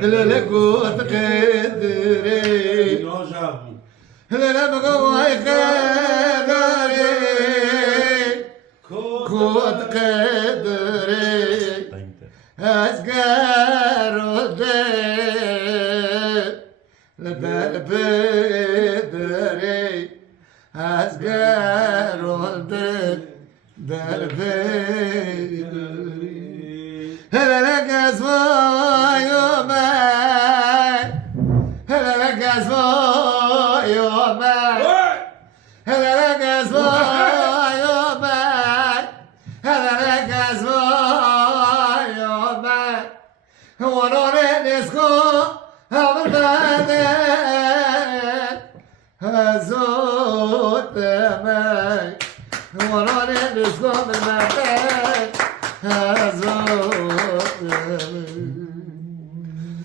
لا قوت قدري لا بقوة قدري قوت قدري أسقر ودي لبدري أسقر ودي دربي هلا لك أسوأ يومين هلا لك أسوأ يومين هلا لك أسوأ يومين هلا لك أسوأ يومين ونور الديسكو أبدا هزوت ماي ونور الديسكو بالمكان هزوت